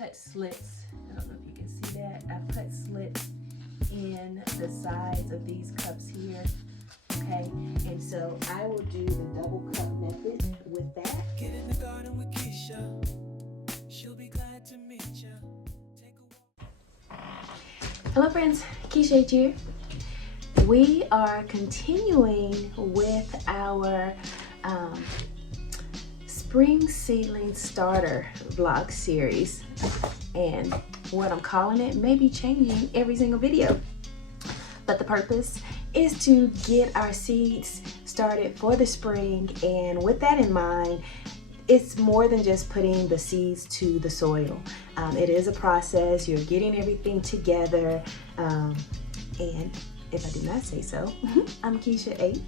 cut slits. I don't know if you can see that. I've cut slits in the sides of these cups here. Okay, and so I will do the double cup method with that. Get in the garden with Keisha. She'll be glad to meet you. Take a walk. Hello friends, Keisha here. We are continuing with our spring seedling starter vlog series, and what I'm calling it may be changing every single video, but the purpose is to get our seeds started for the spring. And with that in mind, it's more than just putting the seeds to the soil. It is a process. You're getting everything together, and if I do not say so, I'm Keisha H,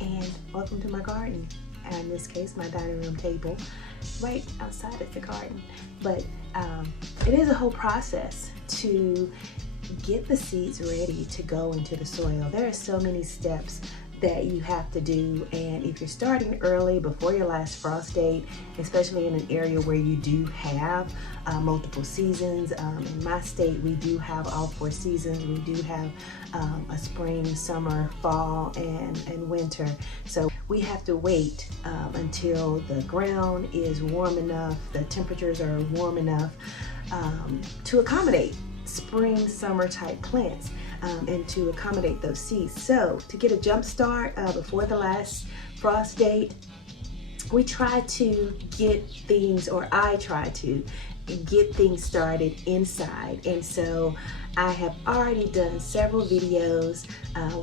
and welcome to my garden. And in this case, my dining room table right outside of the garden. But it is a whole process to get the seeds ready to go into the soil. There are so many steps that you have to do, and if you're starting early before your last frost date, especially in an area where you do have multiple seasons, in my state we do have all 4 seasons. We do have a spring, summer, fall, and winter. So we have to wait until the ground is warm enough, the temperatures are warm enough to accommodate spring, summer type plants, and to accommodate those seeds. So to get a jump start before the last frost date, we try to get things, or I try to get things started inside. And so I have already done several videos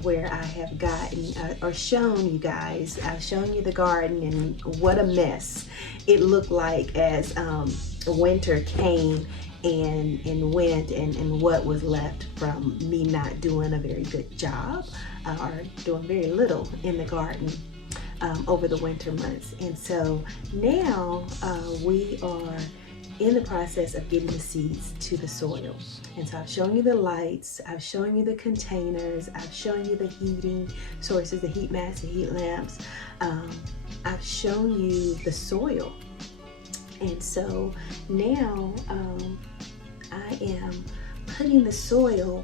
where I have gotten or shown you guys, I've shown you the garden and what a mess it looked like as winter came and went, and what was left from me not doing a very good job or doing very little in the garden over the winter months. And so now we are in the process of getting the seeds to the soil. And so I've shown you the lights, I've shown you the containers, I've shown you the heating sources, the heat mats, the heat lamps, I've shown you the soil. And so now I am putting the soil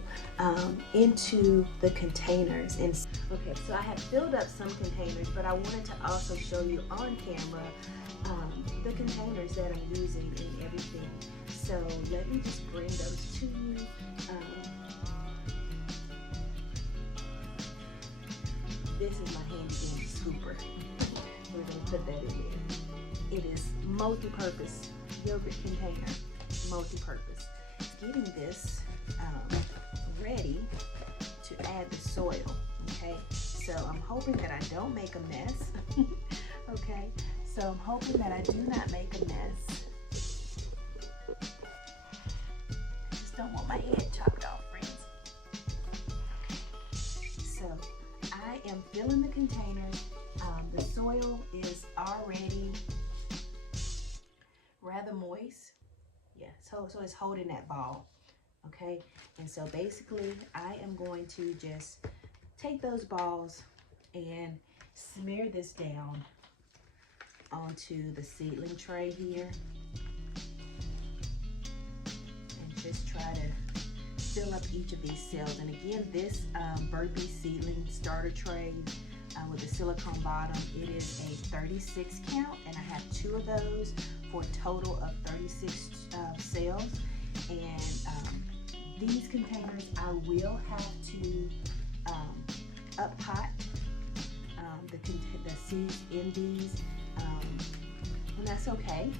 into the containers. And okay, so I have filled up some containers, but I wanted to also show you on camera the containers that I'm using and everything. So let me just bring those to you. This is my handy dandy scooper. We're going to put that in there. It is multi-purpose yogurt container, multi-purpose. Getting this ready to add the soil. Okay, so I'm hoping that I don't make a mess. Okay, so I'm hoping that I do not make a mess. I just don't want my head chopped off, friends. So I am filling the containers. The soil is already rather moist. Yeah, so it's holding that ball. Okay, and so basically I am going to just take those balls and smear this down onto the seedling tray here, and just try to fill up each of these cells. And again, this Burpee seedling starter tray with the silicone bottom, it is a 36 count, and I have 2 of those for a total of 36 cells. And these containers I will have to up pot the seeds in these, and that's okay,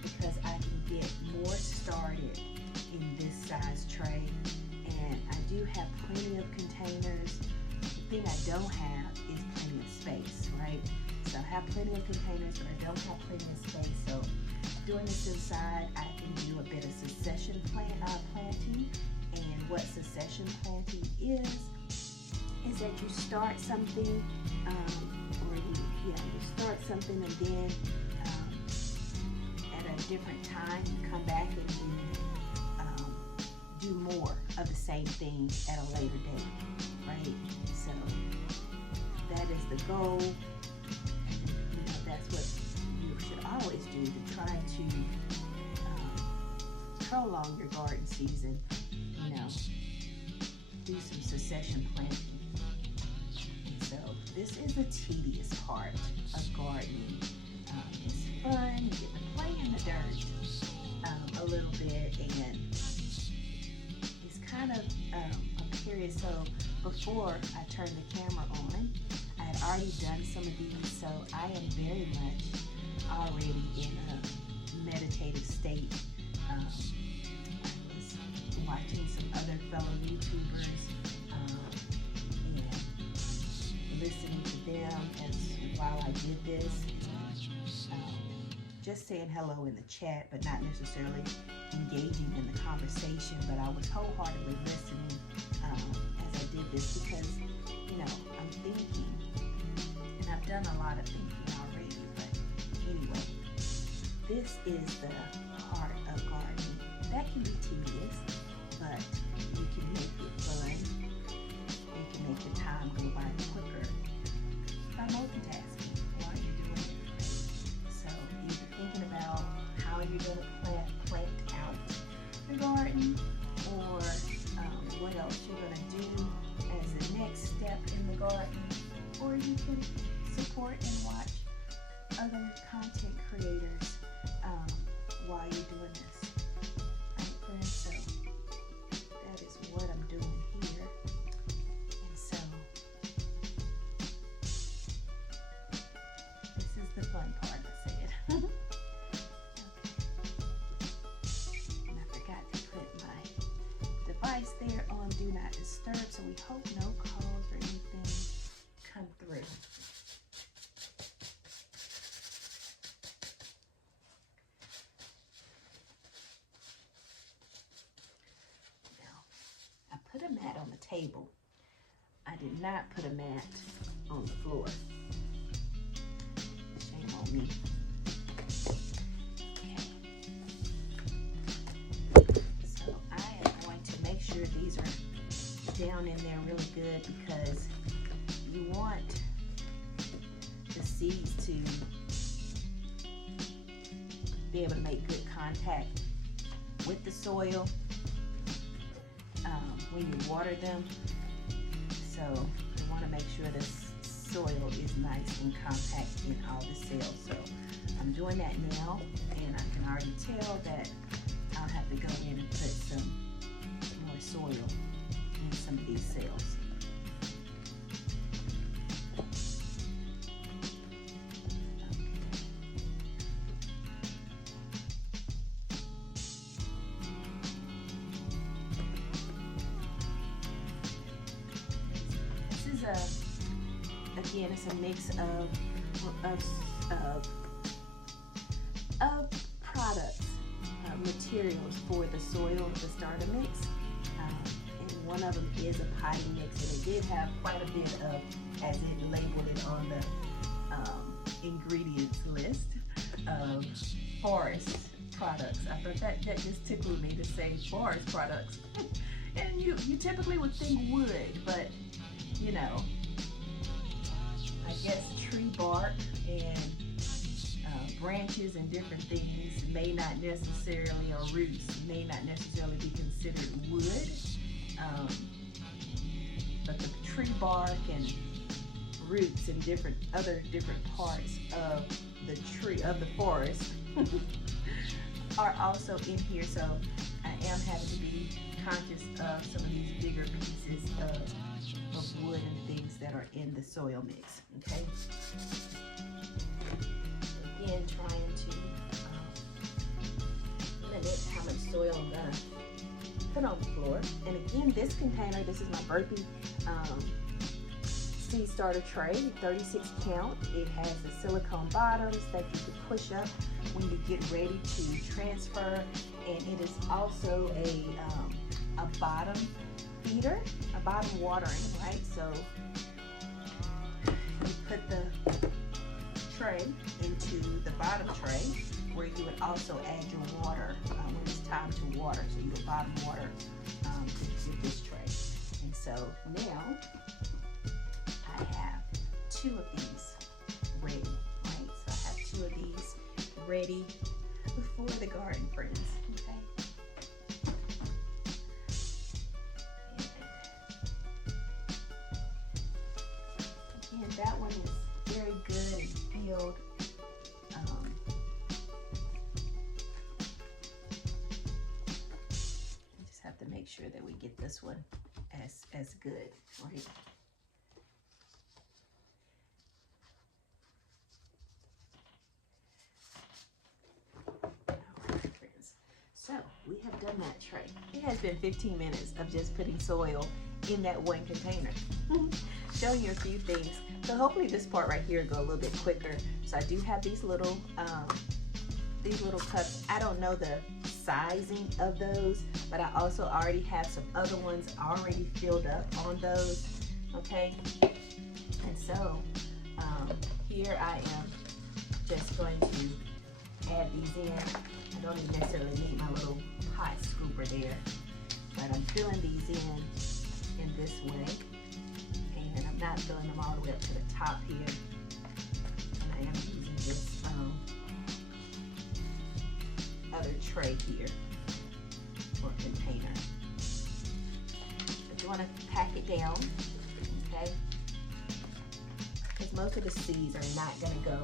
because I can get more started in this size tray. And I do have plenty of containers. The thing I don't have is plenty of space, right? So I have plenty of containers, but I don't have plenty of space. So doing this inside, I can do a bit of succession planting. And what succession planting is that you start something, you start something, and then at a different time you come back and do more of the same thing at a later date, right? So that is the goal. And that's what you should always do, to try to prolong your garden season, you know, do some succession planting. And so this is a tedious part of gardening. It's fun, you get to play in the dirt a little bit, and it's kind of a period. So before I turned the camera on, I had already done some of these, so I am very much already in a meditative state. I was watching some other fellow YouTubers and listening to them as while I did this. Just saying hello in the chat, but not necessarily engaging in the conversation. But I was wholeheartedly listening as I did this because, you know, I'm thinking, and I've done a lot of thinking already. But anyway, this is the part of gardening that can be tedious, but you can make it fun. You can make the time go by quicker by multitasking while you're doing it. So either thinking about how you're going to plant out the garden, or what else you're going to do as the next step in the garden, or you can support and watch other content creators while you're doing this. Friends, so that is what I'm doing here. And so this is the fun part, I said. Okay. And I forgot to put my device there on Do Not Disturb, so we hope no calls or anything come through. Put a mat on the table. I did not put a mat on the floor. Shame on me. Okay. So I am going to make sure these are down in there really good, because you want the seeds to be able to make good contact with the soil when you water them. So you want to make sure the soil is nice and compact in all the cells. So I'm doing that now, and I can already tell that I'll have to go in and put some more soil in some of these cells. Again, it's a mix of products, materials for the soil, the starter mix, and one of them is a potting mix, and it did have quite a bit of, as it labeled it on the ingredients list, of forest products. I thought that just tickled me to say forest products. And you typically would think wood, but you know, I guess tree bark and branches and different things may not necessarily, or roots may not necessarily be considered wood, but the tree bark and roots and other different parts of the tree, of the forest are also in here. So I am having to be conscious of some of these bigger pieces of wood and things that are in the soil mix. Okay. Again, trying to limit how much soil I'm gonna put on the floor. And again, this container, this is my Burpee seed starter tray, 36 count. It has the silicone bottoms that you can push up when you get ready to transfer, and it is also a bottom feeder, a bottom watering, right? So you put the tray into the bottom tray, where you would also add your water when it's time to water. So you would bottom water with this tray. And so now I have 2 of these ready, right? So I have 2 of these ready for the garden, friends. Okay. sure that we get this one as good, right? Alright, friends. So we have done that tray. It has been 15 minutes of just putting soil in that one container. Showing you a few things. So hopefully this part right here will go a little bit quicker. So I do have these little cups. I don't know the sizing of those, but I also already have some other ones already filled up on those. Okay, and so here I am just going to add these in. I don't even necessarily need my little pot scooper there, but I'm filling these in this way, and I'm not filling them all the way up to the top here. And I am using this other tray here or container. But you want to pack it down, okay? Because most of the seeds are not going to go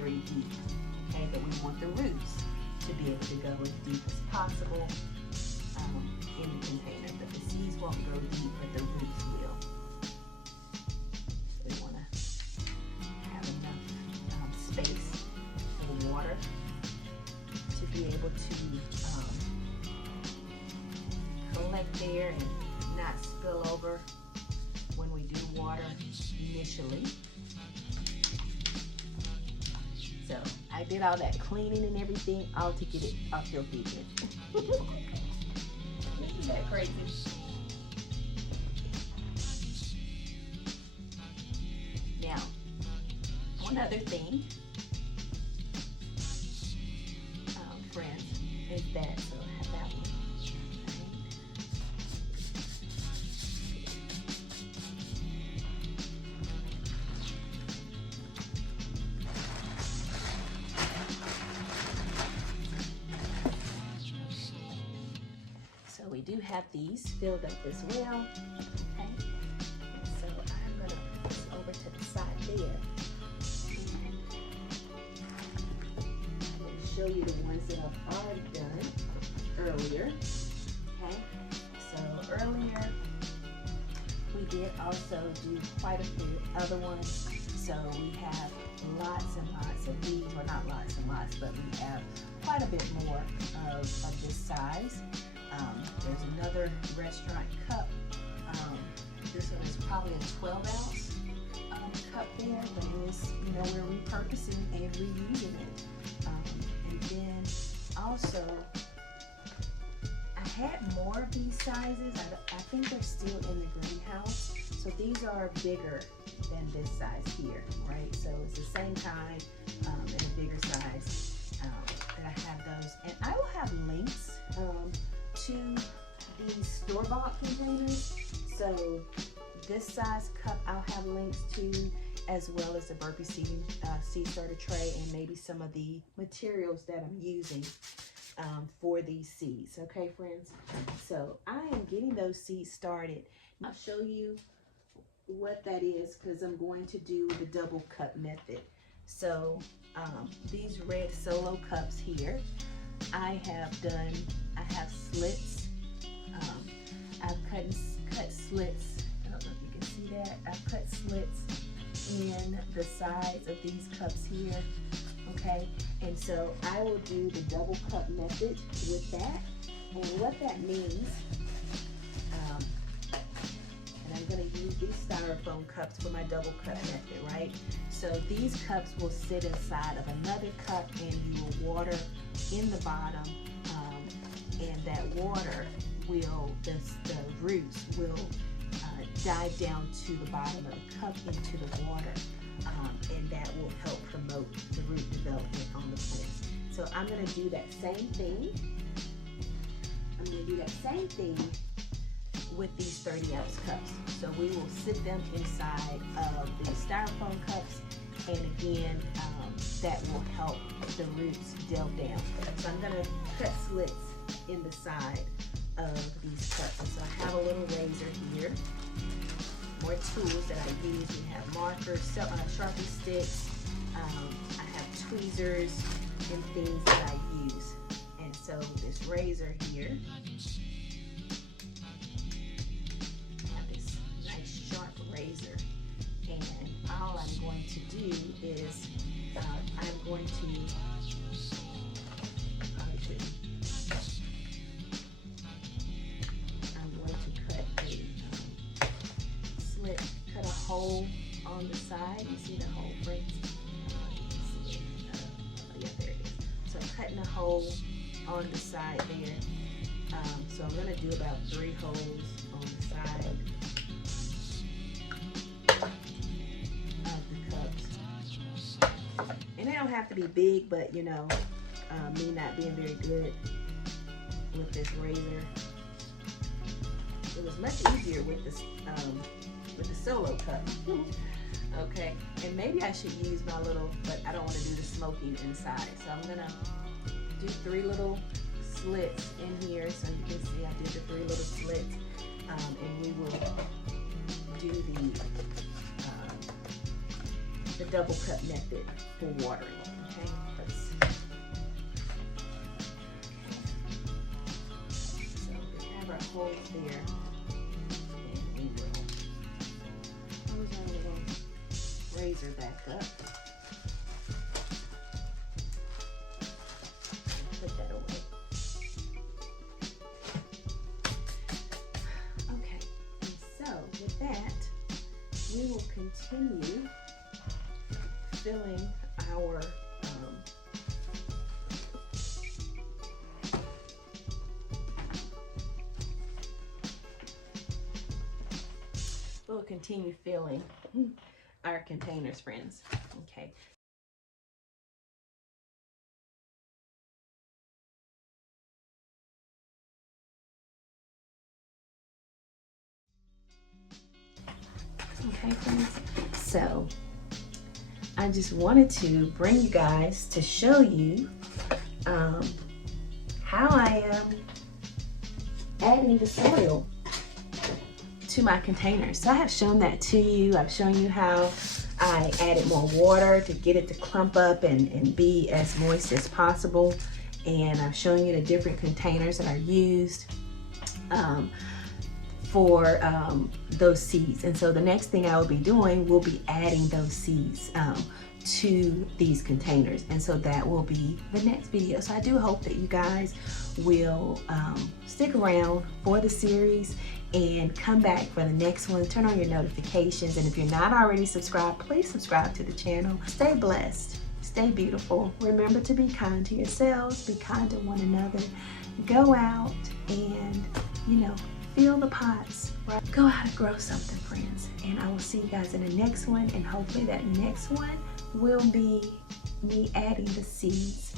very deep, okay? But we want the roots to be able to go as deep as possible in the container. But the seeds won't go deep, but the roots will. So we want to have enough space and water to be able to collect there and not spill over when we do water initially. So I did all that cleaning and everything all to get it off your feet. Isn't that crazy? Now, one other thing, friends, is that, so I have that one. So we do have these filled up as well. Okay, and so I'm going to put this over to the side there. Show you the ones that I've already done earlier. Okay, so earlier we did also do quite a few other ones. So we have lots and lots of these, well not lots and lots, but we have quite a bit more of this size. There's another restaurant cup. This one is probably a 12-ounce cup there, but it is, you know, we're repurposing and reusing it. And then also, I had more of these sizes. I think they're still in the greenhouse. So these are bigger than this size here, right? So it's the same kind in a bigger size that I have those. And I will have links to these store-bought containers. So this size cup I'll have links to, as well as the Burpee seed starter tray, and maybe some of the materials that I'm using for these seeds. Okay, friends? So I am getting those seeds started. I'll show you what that is, because I'm going to do the double cup method. So these red solo cups here, I have slits. I've cut slits. I don't know if you can see that. I've cut slits in the sides of these cups here. Okay, and so I will do the double cup method with that. And what that means, and I'm going to use these styrofoam cups for my double cup method, right? So these cups will sit inside of another cup, and you will water in the bottom, and that water will, the roots will dive down to the bottom of the cup into the water, and that will help promote the root development on the plant. So I'm going to do that same thing. I'm going to do that same thing with these 30-ounce cups. So we will sit them inside of the styrofoam cups, and again, that will help the roots delve down. So I'm going to cut slits in the side of these cups. And so I have a little razor here. More tools that I use. We have markers, Sharpie sticks. I have tweezers and things that I use. And so this razor here, razor, and all I'm going to do is I'm going to cut a slit, cut a hole on the side. You see the hole, friends? Yeah, there it is. So I'm cutting a hole on the side there. So I'm going to do about 3 holes on the side of the cups. And they don't have to be big, but you know, me not being very good with this razor, it was much easier with the solo cup. Okay, and maybe I should use my little, but I don't want to do the smoking inside. So I'm gonna do 3 little slits in here, so you can see I did the 3 little slits, and we will do the double cup method for watering. Okay, let's see. So we have our holes there, and we will close our little razor back up. Put that away. Okay, and so with that, we will continue filling our our containers, friends. Okay. Okay, friends. So I just wanted to bring you guys to show you how I am adding the soil to my containers. So I have shown that to you. I've shown you how I added more water to get it to clump up and be as moist as possible. And I've shown you the different containers that are used for those seeds. And so the next thing I will be doing will be adding those seeds to these containers, and so that will be the next video. So I do hope that you guys will stick around for the series and come back for the next one. Turn on your notifications, and if you're not already subscribed, please subscribe to the channel. Stay blessed, stay beautiful. Remember to be kind to yourselves, be kind to one another. Go out and, you know, fill the pots, right? Go out and grow something, friends. And I will see you guys in the next one, and hopefully that next one will be me adding the seeds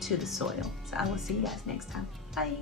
to the soil. So I will see you guys next time. Bye.